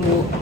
Bu.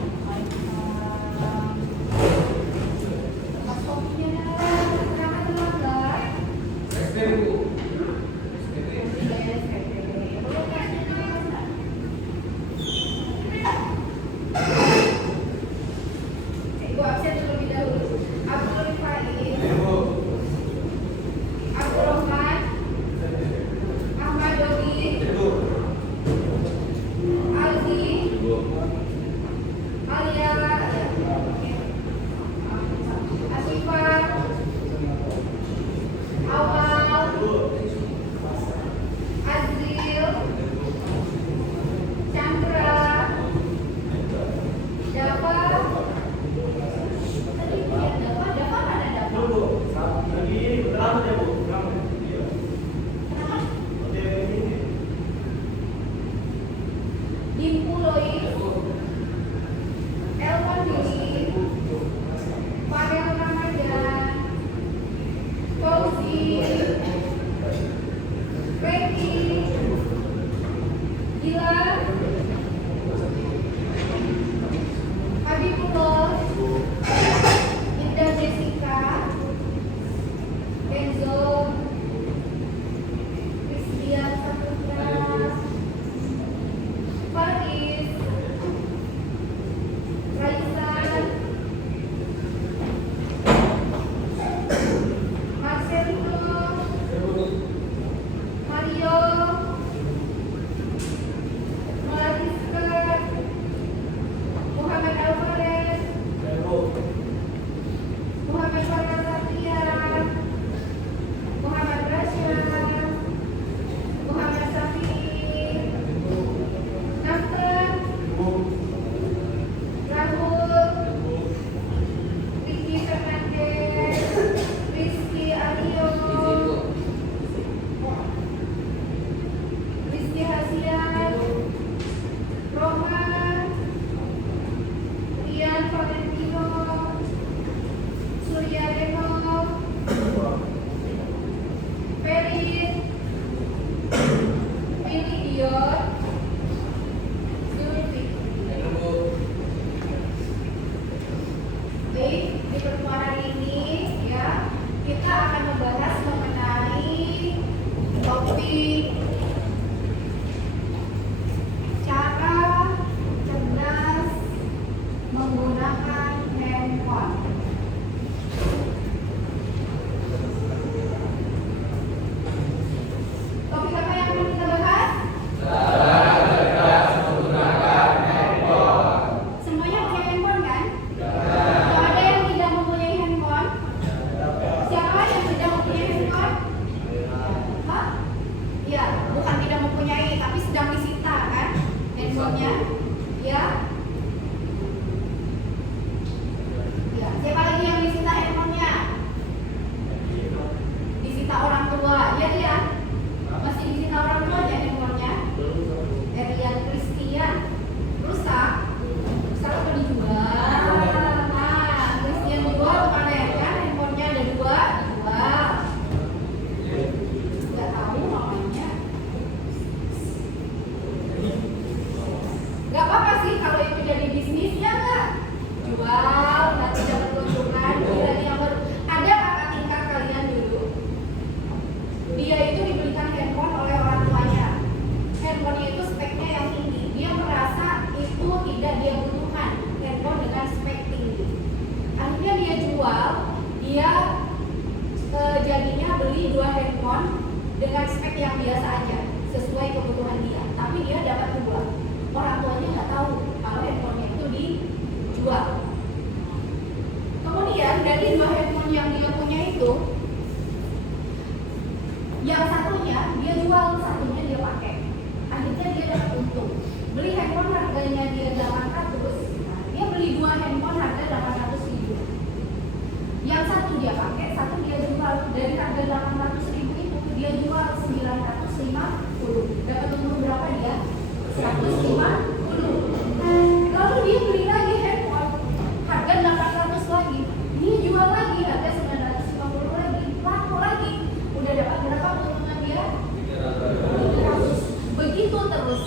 Begitu terus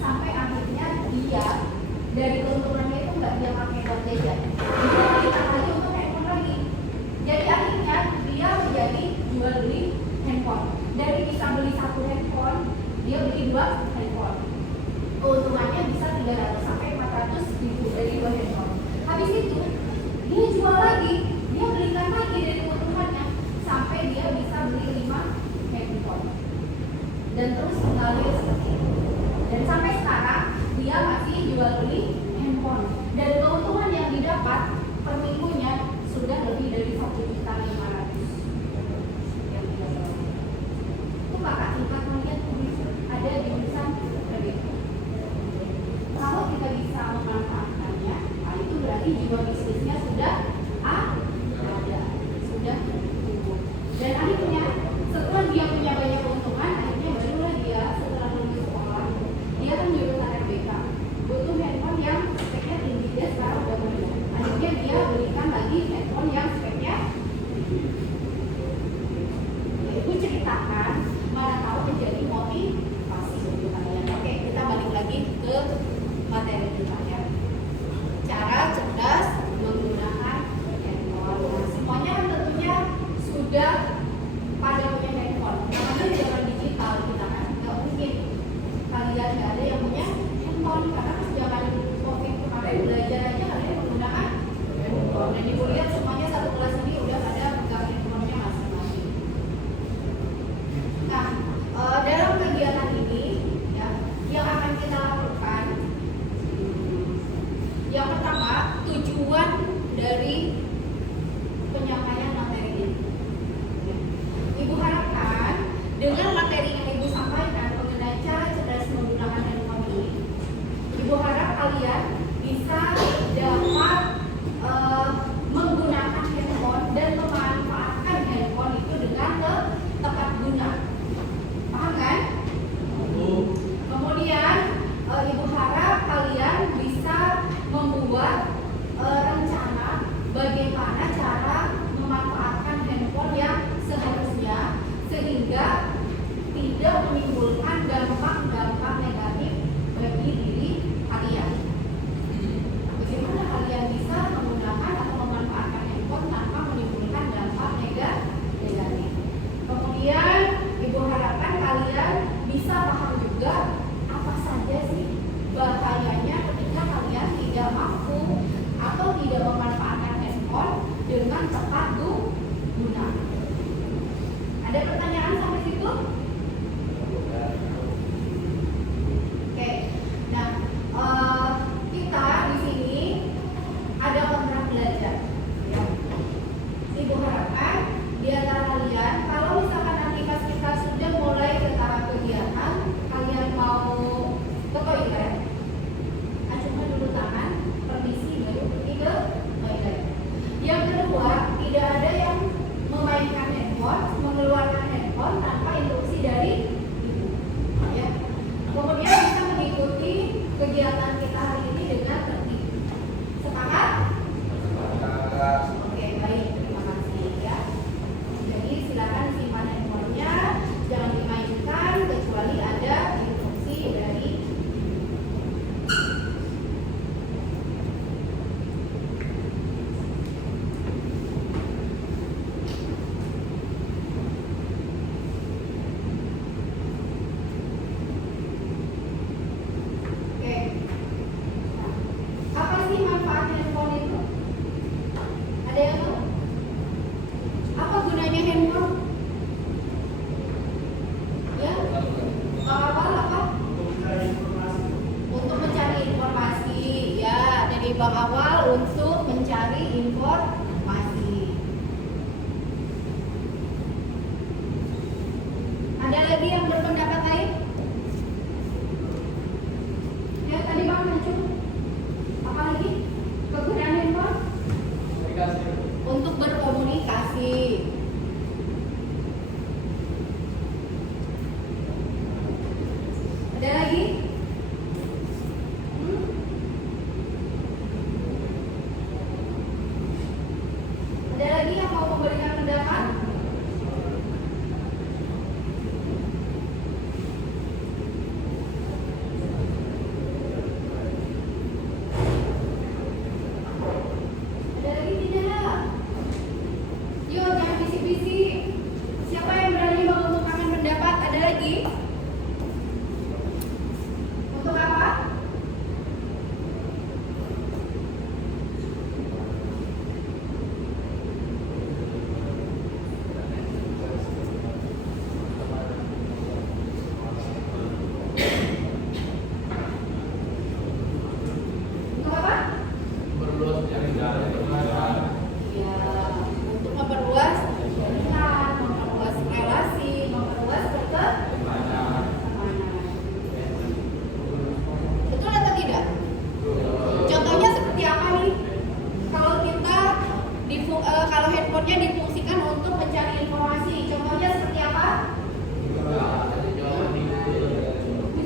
sampai akhirnya dia dari keuntungannya dia beli 2 handphone. Keuntungannya bisa 300 sampai 400 ribu dari 2 handphone. Habis itu dia jual lagi, dia belikan lagi dari keuntungannya sampai dia bisa beli 5 handphone. Dan terus mengalir seperti itu. Dan sampai sekarang dia masih jual beli handphone. Dan keuntungan yang didapat per minggunya sudah lebih dari 1.500.000. Itu kakak tingkat melihat ada di jurusan berbeda. Kalau kita bisa memanfaatkannya, nah itu berarti jiwa bisnisnya sudah ada, sudah tumbuh. Dan akhirnya setelah dia punya banyak keuntungan, akhirnya barulah dia setelah lulus sekolah, dia kan jurusan RBK, butuh handphone yang speknya tinggi, dia sekarang udah punya. Akhirnya dia belikan lagi handphone yang speknya tinggi. Ibu ceritakan, mana tahu menjadi motivasi untuk kalian. Oke, kita balik lagi ke materi kita ya. Cara cerdas menggunakan handphone. Nah, semuanya kan tentunya sudah pada punya handphone. Namanya zaman digital kita kan, nggak mungkin kalian nggak ada yang punya handphone karena pas zaman COVID kemarin belajar aja kalian menggunakan handphone. Dan ibu lihat semuanya satu kelas ini udah pada pegang handphonenya masing-masing. Nah, dalam kegiatan ini ya, yang akan kita lakukan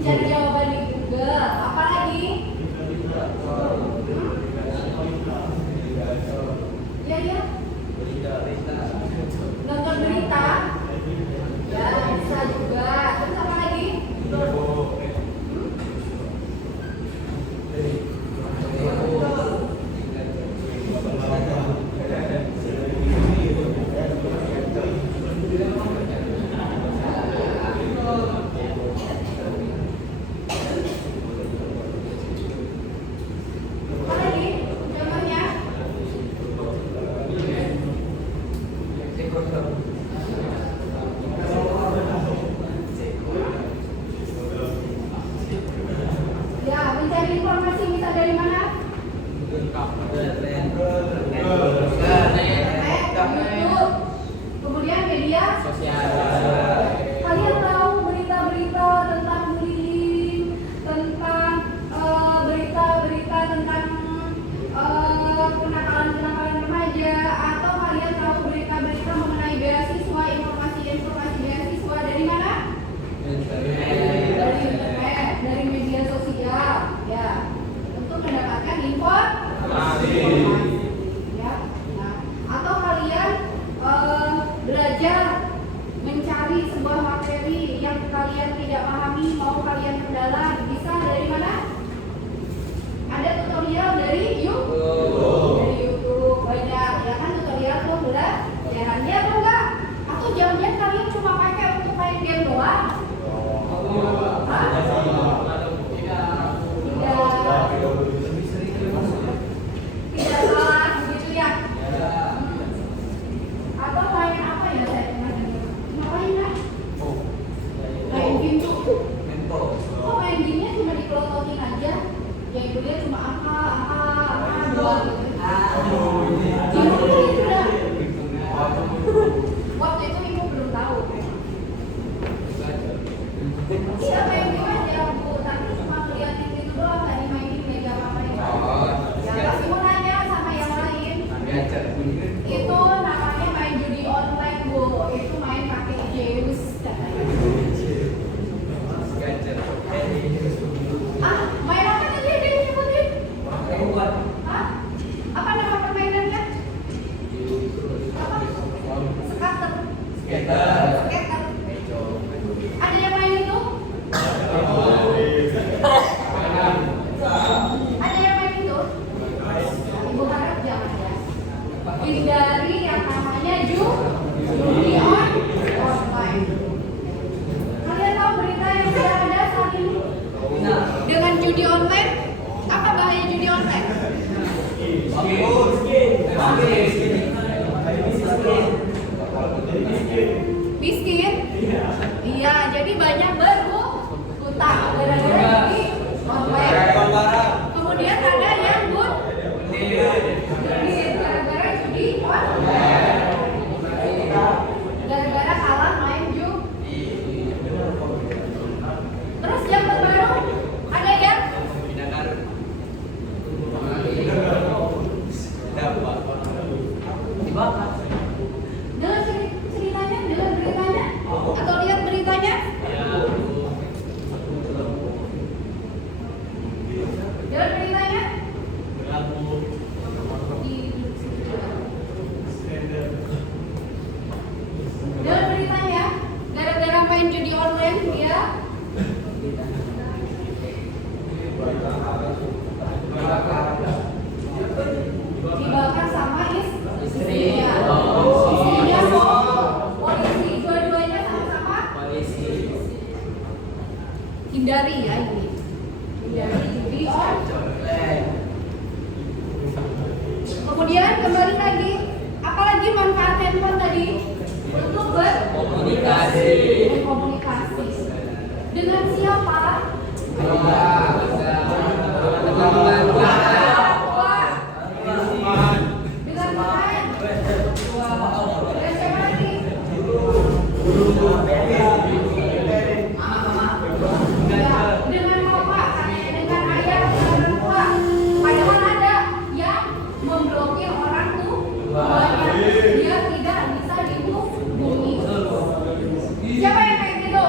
Cari jawaban di Google. Apa lagi? Ya ya. Nonton berita. Ya bisa juga. Terus apa lagi? Miskin? Iya, jadi banyak berhutang gara-gara judi online. Kemudian ada yang gara-gara judi online. Gara-gara kalah main judi. Terus yang terbaru ada yang dengar ceritanya, dengar beritanya, atau lihat beritanya? Dengar beritanya? Dengar beritanya? Gara-gara main judi online dia dibakar sama istrinya. Istrinya polisi, dua-duanya sama-sama hindari ya ini. Hindari judi online. Kemudian kembali lagi, apalagi manfaat handphone tadi? Untuk berkomunikasi. Dengan siapa? Dengan bapak, dengan ayah, dengan orang tua. Padahal ada yang memblokir orang tuanya, dia tidak bisa dihubungi. Siapa yang kayak gitu?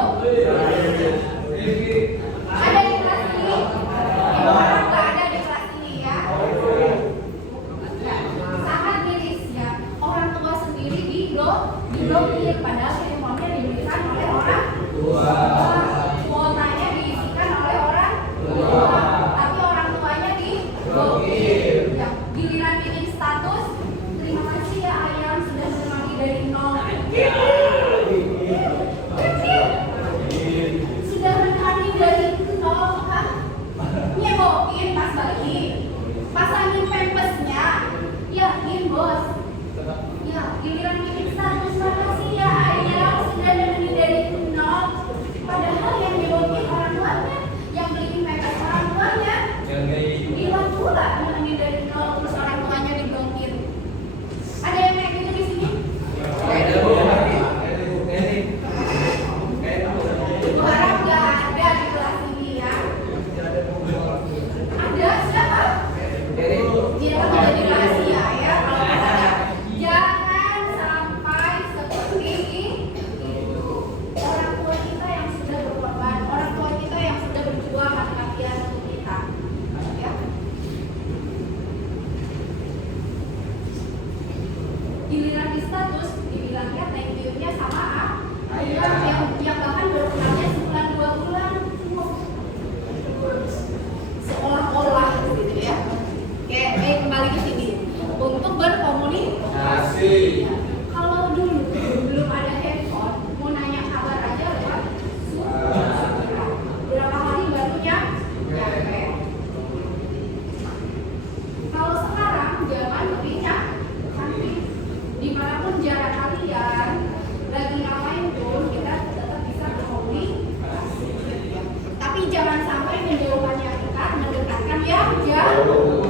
yang jauh.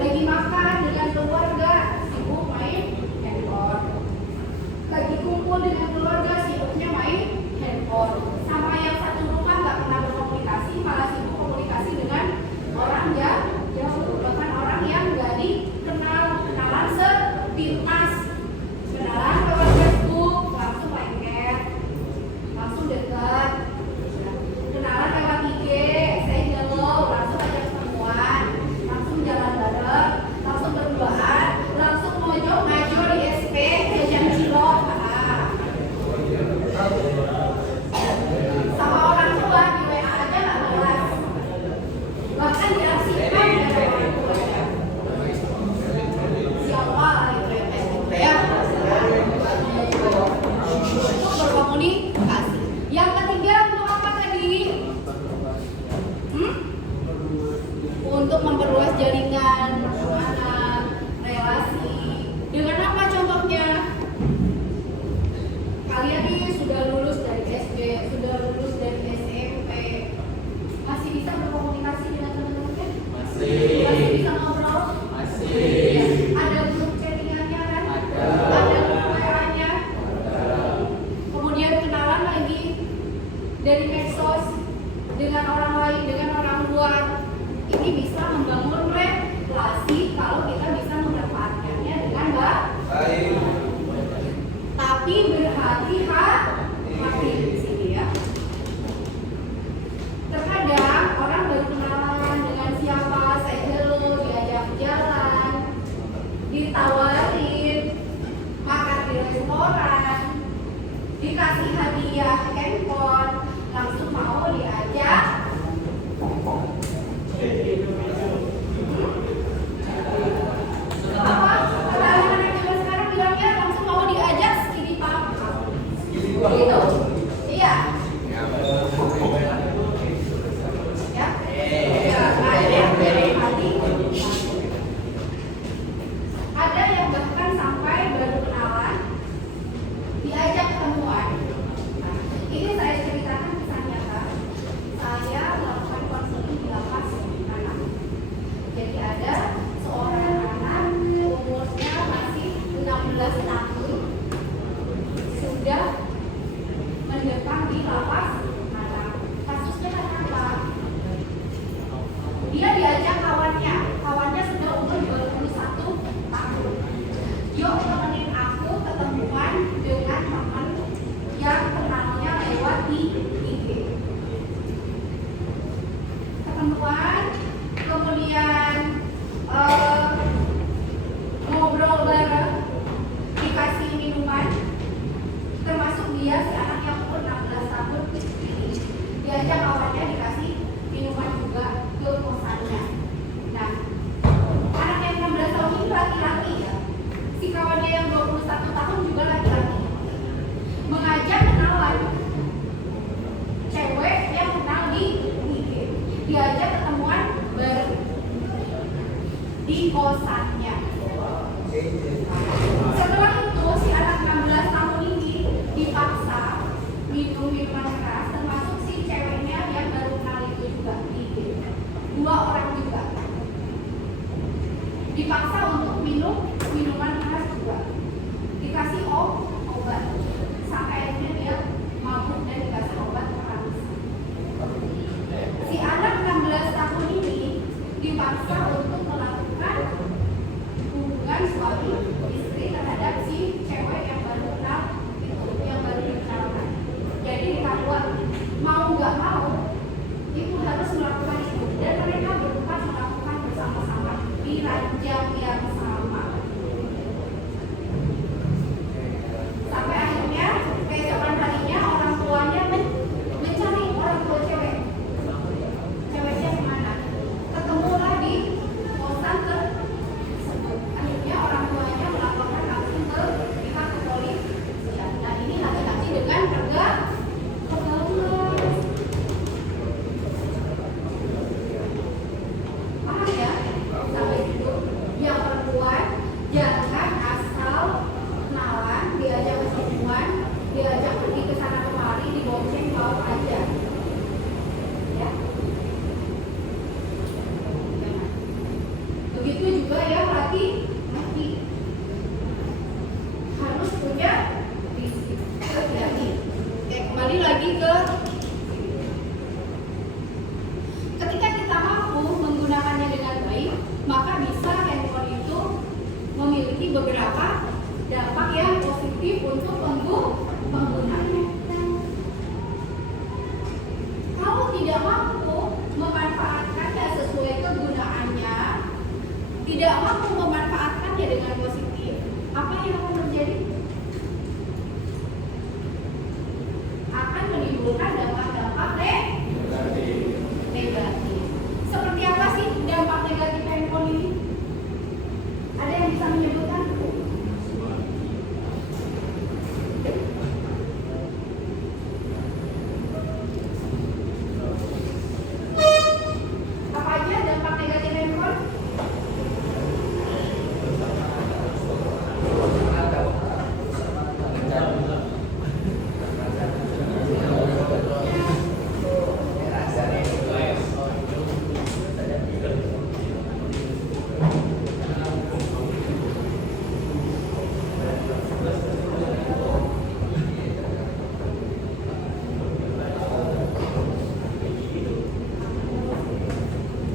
Lagi makan dengan keluarga, sibuk main handphone. Lagi kumpul dengan keluarga, sibuknya main handphone. Sama yang satu rumah nggak pernah berkomunikasi, malah sibuk komunikasi dengan orang yang jauh, bahkan orang yang nggak dikenal, kenalan sepintas, kenalan lewat Facebook, langsung lengket, langsung dekat, kenalan lewat IG, say hello, langsung ajak ketemuan, langsung jalan bareng, langsung berduaan, langsung mojok ngajo di SP, jajan cilok. Sama orang tua di WA aja nggak jelas, bahkan diaksikan dari orang tua. Siapa gitu ya, untuk berkomunikasi. Yang ketiga untuk apa tadi? Untuk memperluas jaringan pertemanan, relasi. Dengan apa contohnya? Kalian ini sudah lulus dari SD, sudah lulus dari SMP, masih bisa berkomunikasi dengan teman-temannya? Masih bisa ngobrol? Masih. Ya. Ada grup chattingannya kan? Ada grup WA-nya? Kemudian kenalan lagi dari medsos dengan orang lain, dengan orang luar. Ini bisa membangun relasi kalau kita bisa memanfaatkannya dengan baik. Tapi berhati-hati di sini ya. Terkadang orang baru kenalan dengan siapa, say hello, diajak jalan, ditawarin makan di restoran, dikasih hadiah handphone, langsung mau diajak. Apa? Kenalin anak zaman sekarang bilangnya langsung mau diajak skidi pap. Gitu. Iya. Ya. Ya, ada yang dari hati. Ada yang bahkan sampai baru kenalan diajak ketemuan. Nah, ini saya ceritakan kisah nyata. Saya melakukan konseling di lapas anak. Jadi ada seorang anak umurnya masih 16 tahun sudah mendekam di lapas anak. Kasusnya apa? Dia diajak kawannya sudah umur 21 tahun. Yuk temenin aku ketemuan dengan teman yang kenalnya lewat di IG. Ketemuan, kemudian ngobrol bareng, dikasih minuman, termasuk dia si anak yang umur 16 tahun ini diajak kawannya dikasih minuman juga ke kosannya. Nah, anak yang 16 tahun ini laki-laki ya, si kawannya yang 21 tahun juga laki-laki, mengajak kenalan cewek yang kenal di IG, diajak ketemuan bareng di kosannya. Setelah itu si anak 16 tahun ini dipaksa minum minuman keras, termasuk si ceweknya yang baru kenal itu juga di IG. 2 orang juga dipaksa untuk minum minuman keras juga, dikasih obat sampai akhirnya dia mabuk dan dikasih obat teranis. Si anak 16 tahun ini dipaksa untuk melakukan hubungan suami istri terhadap si cewek yang baru kenal itu, yang baru dikenalkan. Jadi dikatakan mau nggak mau itu harus melakukan itu, dan mereka berempat melakukan bersama-sama di ranjang yang sama. Sampai akhirnya keesokan harinya orang tuanya mencari orang tua ceweknya kemana, ketemulah di kosan tersebut. Akhirnya orang tuanya melaporkan langsung ke pihak kepolisian. Dan ini laki-laki dengan tegas. Paham ya? Sampai situ. Yang kembali lagi ke ketika kita mampu menggunakannya dengan baik, maka bisa handphone itu memiliki beberapa dampak yang positif untuk penggunanya. Kalau tidak mampu memanfaatkannya sesuai kegunaannya, tidak mampu memanfaatkannya dengan positif, apa yang akan terjadi? Akan menimbulkan dampak-dampak negatif. Seperti apa sih dampak negatif handphone ini? Ada yang bisa menyebutkan? Apa aja dampak negatif handphone?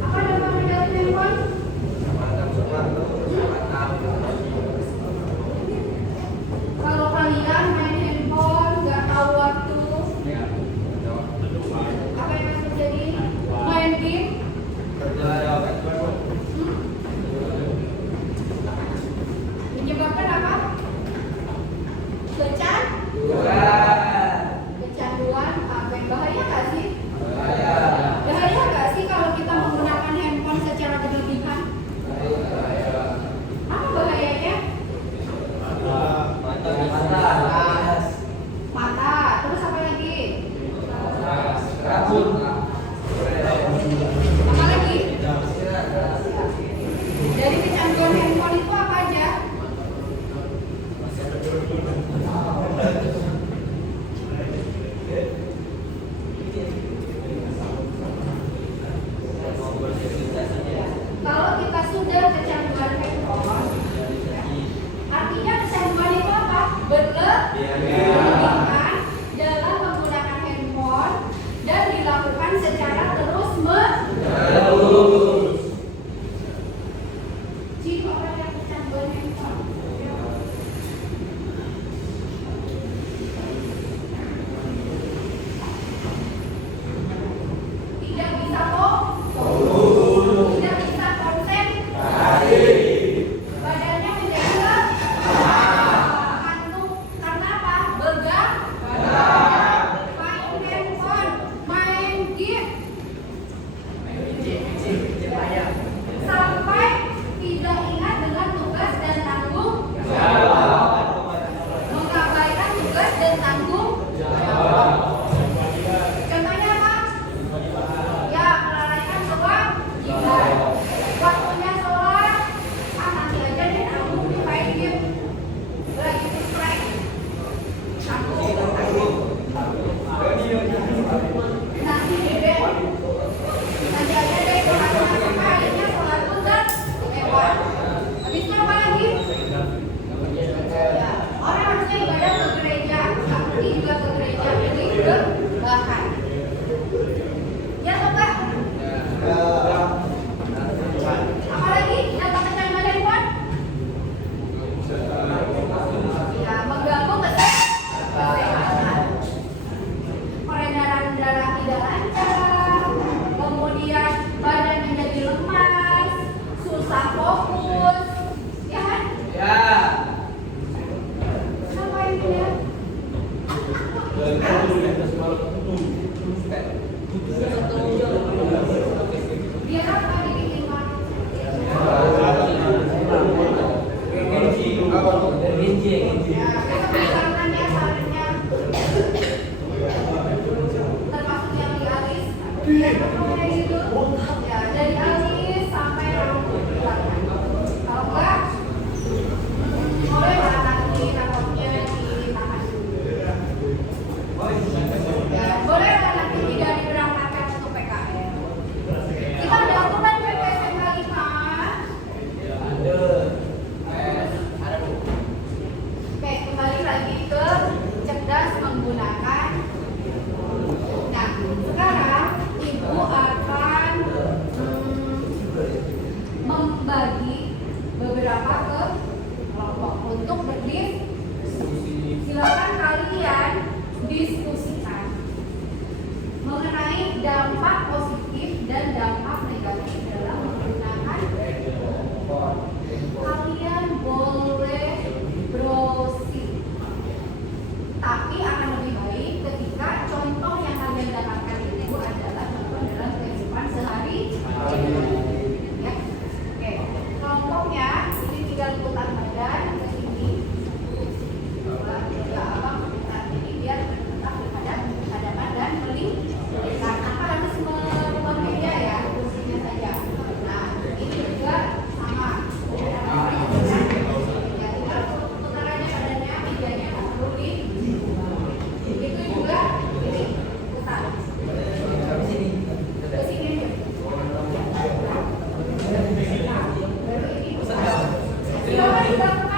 Apa dampak negatif handphone? Kalau kalian main handphone nggak tahu waktu, apa yang akan terjadi? Main game, menyebabkan apa? Kecanduan. Apa yang bahaya nggak sih? Bahaya nggak sih kalau kita menggunakan handphone secara berlebihan? Apa bahayanya? Mata. Terus apa lagi? Apa lagi? Dari kecanduan handphone itu apa aja? Kalau kita sudah kecanduan handphone, artinya kecanduan itu apa? Berlebihan dalam menggunakan handphone dan dilakukan secara terus-menerus. Jika orang yang kecanduan handphone tidak bisa fokus, tidak bisa konsen, badannya menjadi ngantuk. Karena apa? Main handphone, main game, sampai tidak ingat dengan tugas dan tanggung jawab, mengabaikan tugas dan tanggung jawab. Contohnya apa? Ya, melalaikan kewajiban. Waktunya sholat, nanti aja deh aku main game, lagi subscribe, nanti deh, nanti aja deh sholatnya, sampai akhirnya sholat pun udah lewat. Habis itu apa lagi? Ya, orang harusnya ibadah ke gereja, tapi juga ke gereja, jadi berbahan. Ya, coba. Apalagi dampak kecanduan handphone? Ya, mengganggu kesehatan. Peredaran darah tidak lancar, kemudian badan menjadi lemas, susah fokus, ya kan? Apa itu ya? Biar apa dibikin manis? Ya, misalkannya sarannya termasuk yang di alis, kayak gitu. Ya, dari alis sampai rambut belakang. Kalau enggak, boleh lah nanti takutnya ditahan dulu. Ya, boleh lah nanti tidak diberangkatkan untuk PKL. Kita ada aturan PKL. dan dampak negatif dalam menggunakan handphone. Kalian boleh browsing, tapi akan lebih baik ketika contoh yang kalian dapatkan itu adalah contoh dalam kehidupan sehari-hari. Ya, oke. Kelompoknya ini tinggal putar badan ke sini. Ya, abang putar ini biar tetap berhadapan dan melingkar. Tanpa harus merubah media ya, kursinya saja. Nah, ini juga sama. Putarannya badannya, medianya nggak perlu di. Itu juga ini putar. Ke sini. Silakan dilakukan.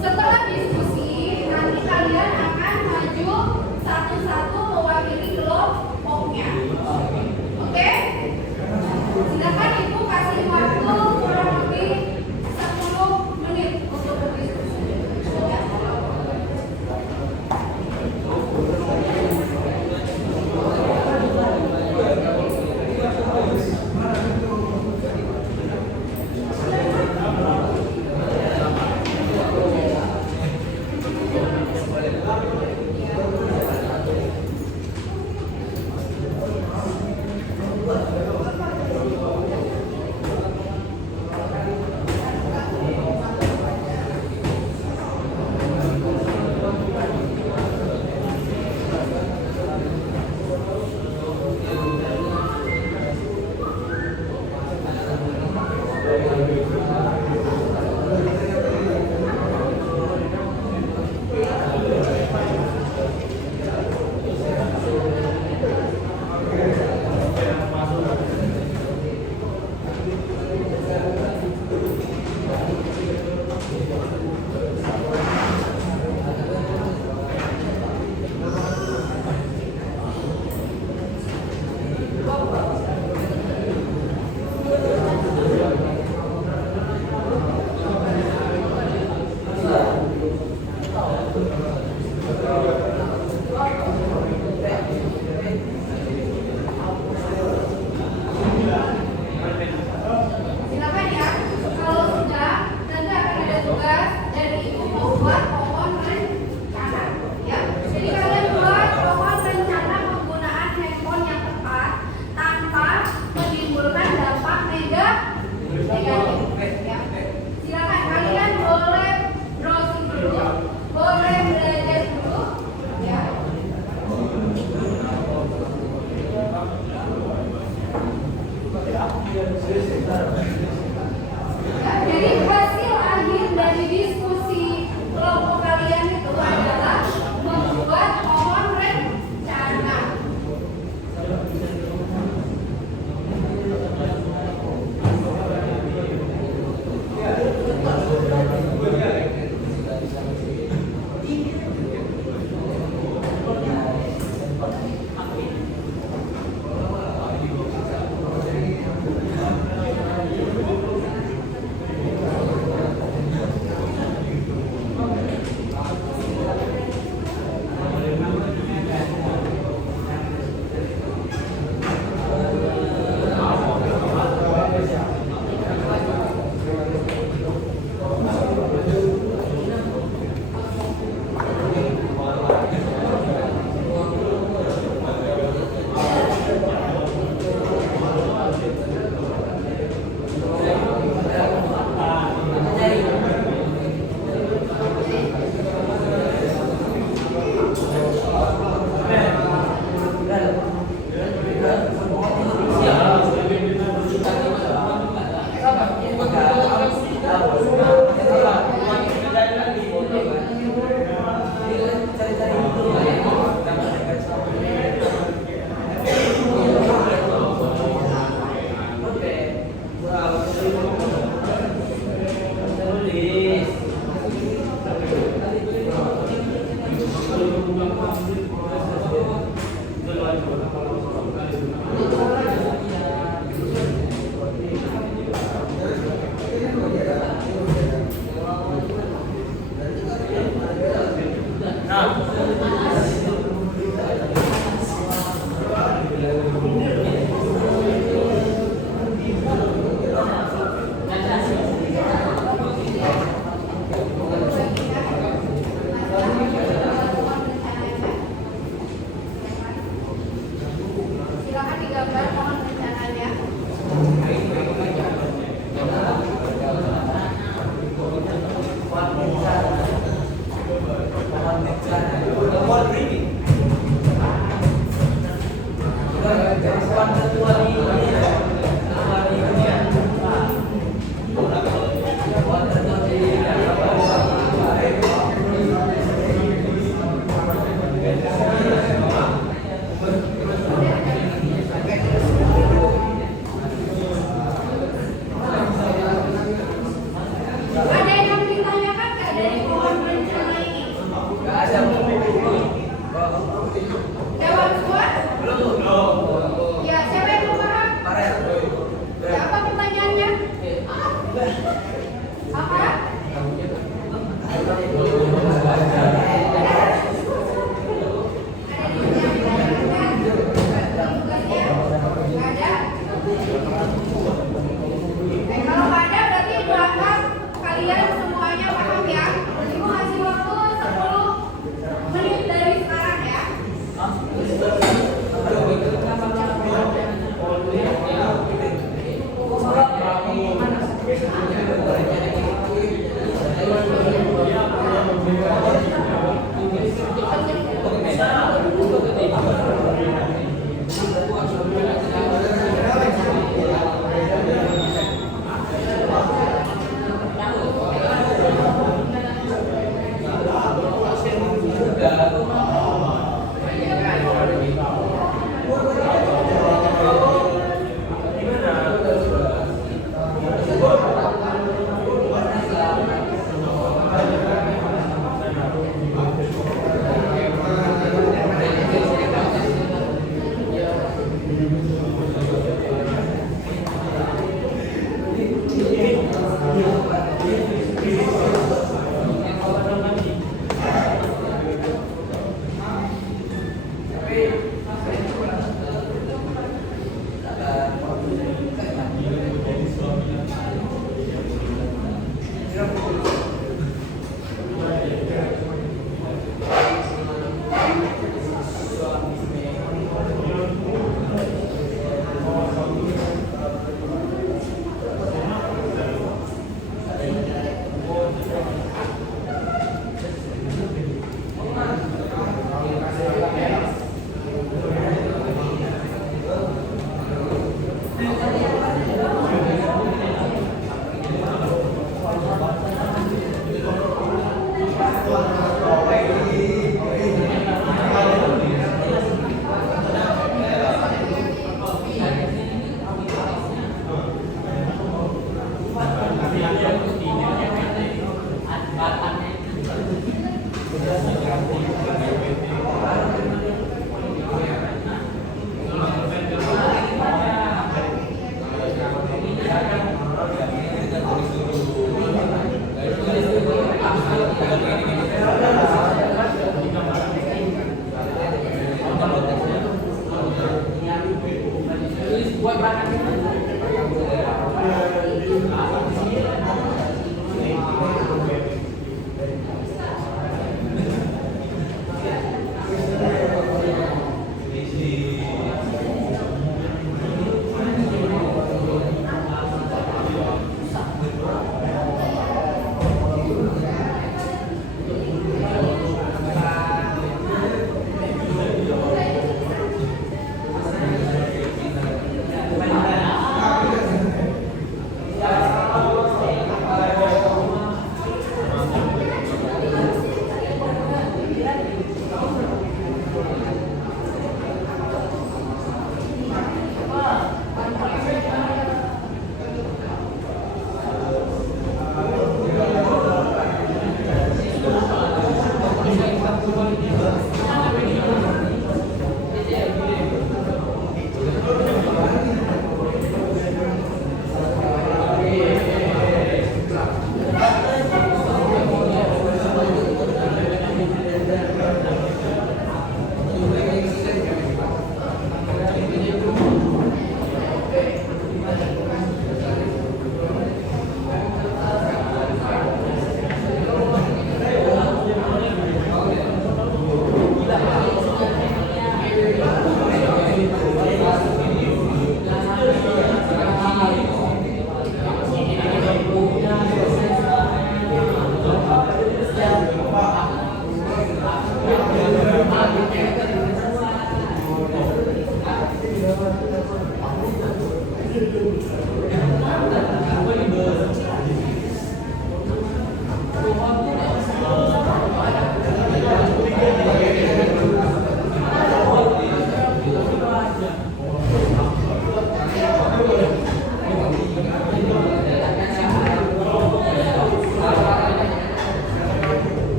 Setelah diskusi, nanti kalian akan maju satu-satu mewakili kelompoknya. Oke? Silakan Ibu kasih waktu kurang lebih 10 menit untuk berdiskusi.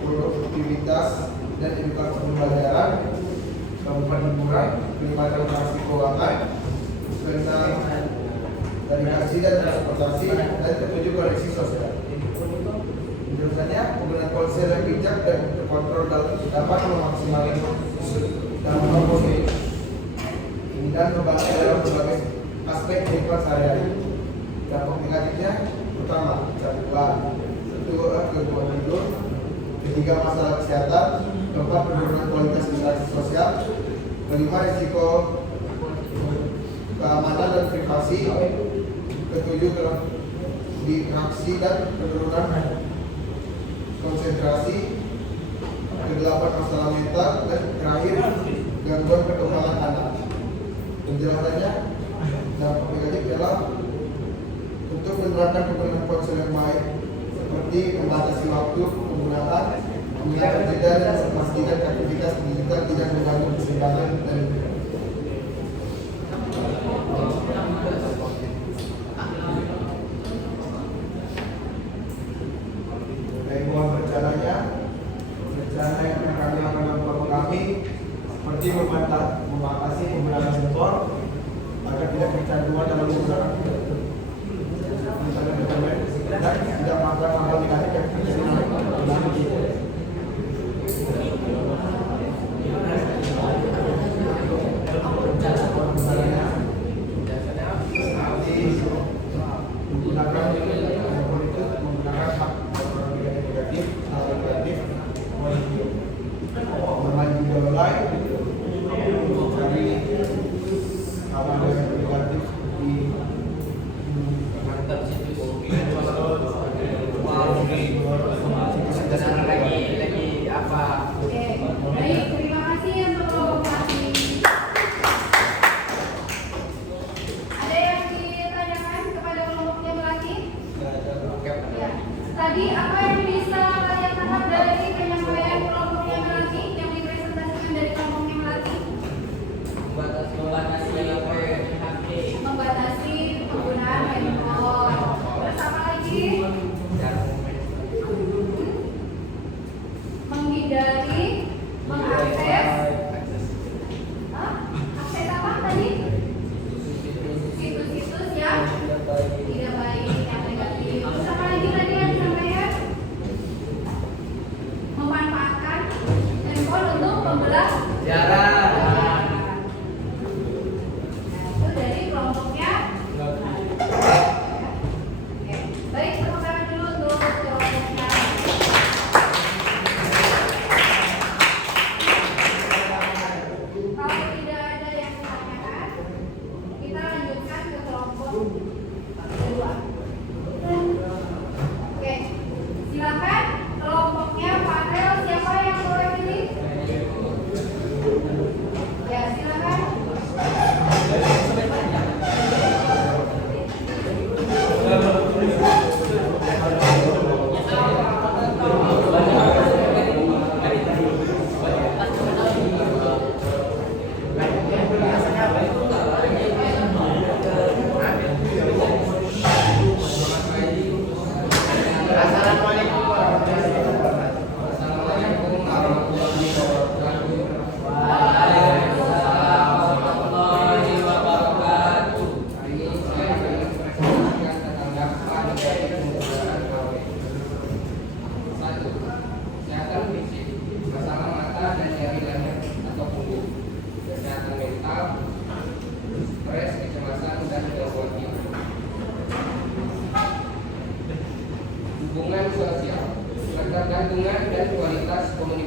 produktivitas dan edukasi pembelajaran, kemudian hiburan, peningkatan transaksi keuangan, tentang navigasi dan transportasi, dan ketujuh koneksi sosial. Penjelasannya, penggunaan ponsel yang bijak dan terkontrol dapat memaksimalkan dampak positif dan membantu dalam berbagai aspek kehidupan sehari-hari. Dampak negatifnya, pertama, gangguan tidur, ketiga, masalah kesehatan, keempat, penurunan kualitas interaksi sosial, kelima, risiko keamanan dan privasi, ketujuh, distraksi dan penurunan konsentrasi, kedelapan, masalah mental, dan terakhir, gangguan perkembangan anak. Penjelasannya, dampak negatif adalah untuk menerapkan penggunaan ponsel yang baik, seperti membatasi waktu penggunaan, mengatur jeda dan memastikan aktivitas digital tidak mengganggu keseimbangan dan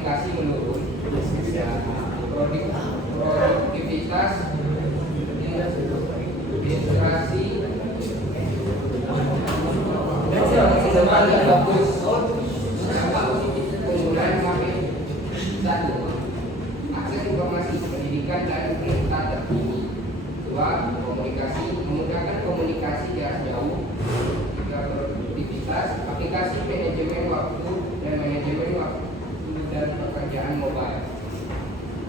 komunikasi menurun, produktivitas, inspirasi, kembali fokus, dampak positif penggunaan HP. 1. Akses informasi pendidikan dan berita terkini. 2. Komunikasi, memudahkan komunikasi jarak jauh. 3. Produktivitas, aplikasi manajemen waktu dan manajemen waktu dan pekerjaan mobile.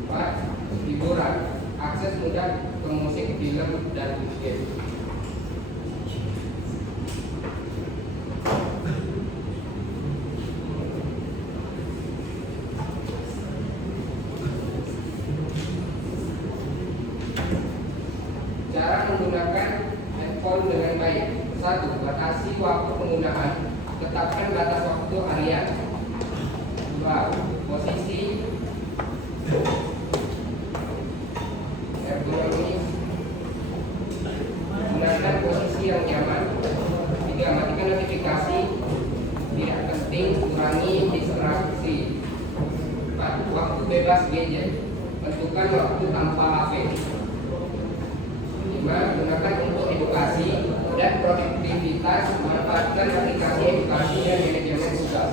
4. Hiburan, akses mudah ke musik, film, dan game. Cara menggunakan handphone dengan baik. 1. Batasi waktu penggunaan. Tetapkan batas waktu harian. 2. Posisi ergonomis. Gunakan posisi yang nyaman. 3. Matikan notifikasi tidak penting, kurangi distraksi. 4. Waktu bebas gadget. Tentukan waktu tanpa HP. 5. Gunakan untuk edukasi dan produktivitas. Manfaatkan aplikasi edukasi dan manajemen tugas.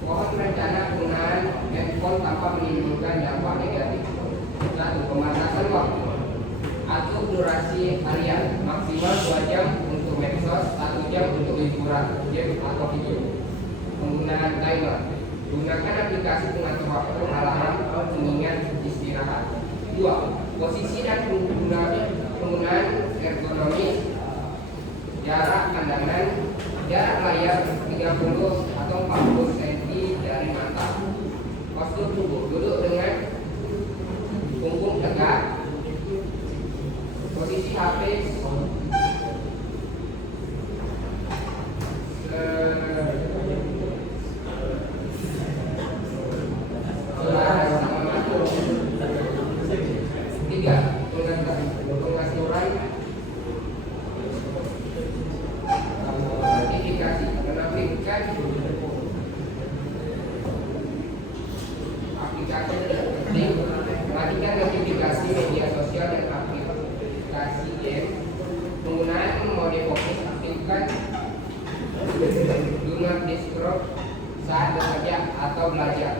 Mohon rencana penggunaan handphone tanpa menimbulkan dampak negatif. 1. Pembatasan waktu. Atur durasi harian, maksimal 2 jam untuk medsos, 1 jam untuk hiburan, game atau video. Penggunaan timer. Gunakan aplikasi pengatur waktu, alarm, pengingat istirahat. 2. Posisi dan penggunaan ergonomis. Jarak pandangan, jarak layar 30 atau 40 cm dari mata. Postur tubuh, duduk dengan punggung tegak. Posisi HP pengaturan notifikasi, menampilkan aplikasi penting, matikan notifikasi media sosial dan aplikasi game. Penggunaan mode fokus, aktifkan do not disturb saat bekerja atau belajar.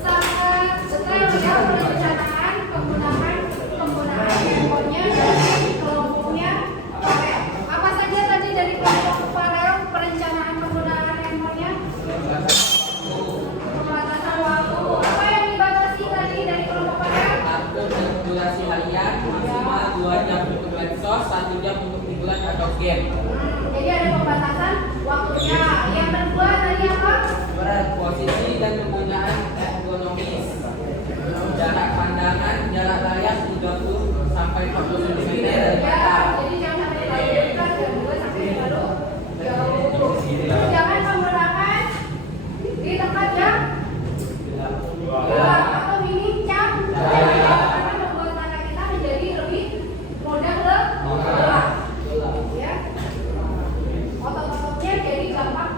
Sangat detail ya perencanaan penggunaan handphonenya dari kelompoknya Farel. Apa saja tadi dari kelompok Farel perencanaan penggunaan handphonenya? Pembatasan waktu. Apa yang dibatasi tadi dari kelompok Farel? Atur durasi harian maksimal 2 jam untuk medsos, 1 jam untuk hiburan atau game. Jadi ada pembatasan waktunya. Yang kedua tadi apa? Posisi dan penggunaan ergonomis. Jarak pandangan, jarak layar 30 sampai 40 cm dari Ya, mata. jadi jangan sampai terlalu dekat, jangan juga sampai terlalu jauh. Jangan menggunakan di tempat yang gelap atau minim cahaya karena membuat mata kita menjadi lebih mudah gelap. Ya, otot-ototnya jadi gampang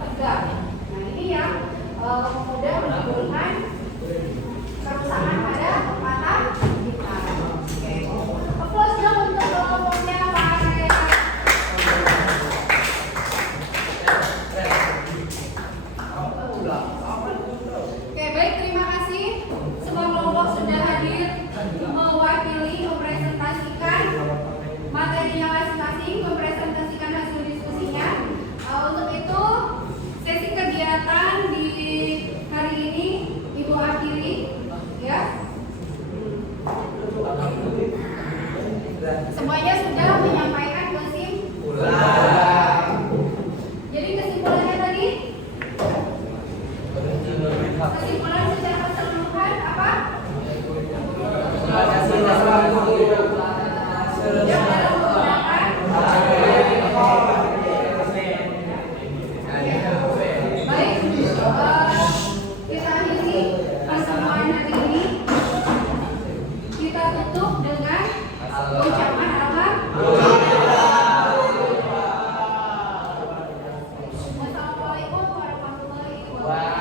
tegak. Nah ini yang mudah menimbulkan kerusakan pada mata kita. Oke, applause dong untuk kelompoknya Pak Arya. Oke, baik, terima kasih. Semua kelompok sudah hadir mewakili, mempresentasikan materinya masing-masing, mempresentasikan hasil diskusinya. Untuk itu, sesi kegiatan di hari ini Ibu akhiri, ya. Semuanya sudah menyampaikan kesimpulan. Jadi kesimpulannya tadi? Kesimpulan secara keseluruhan apa? Yang dalam menggunakan baik, kita akhiri pertemuan hari ini. Kita tutup dengan Dua,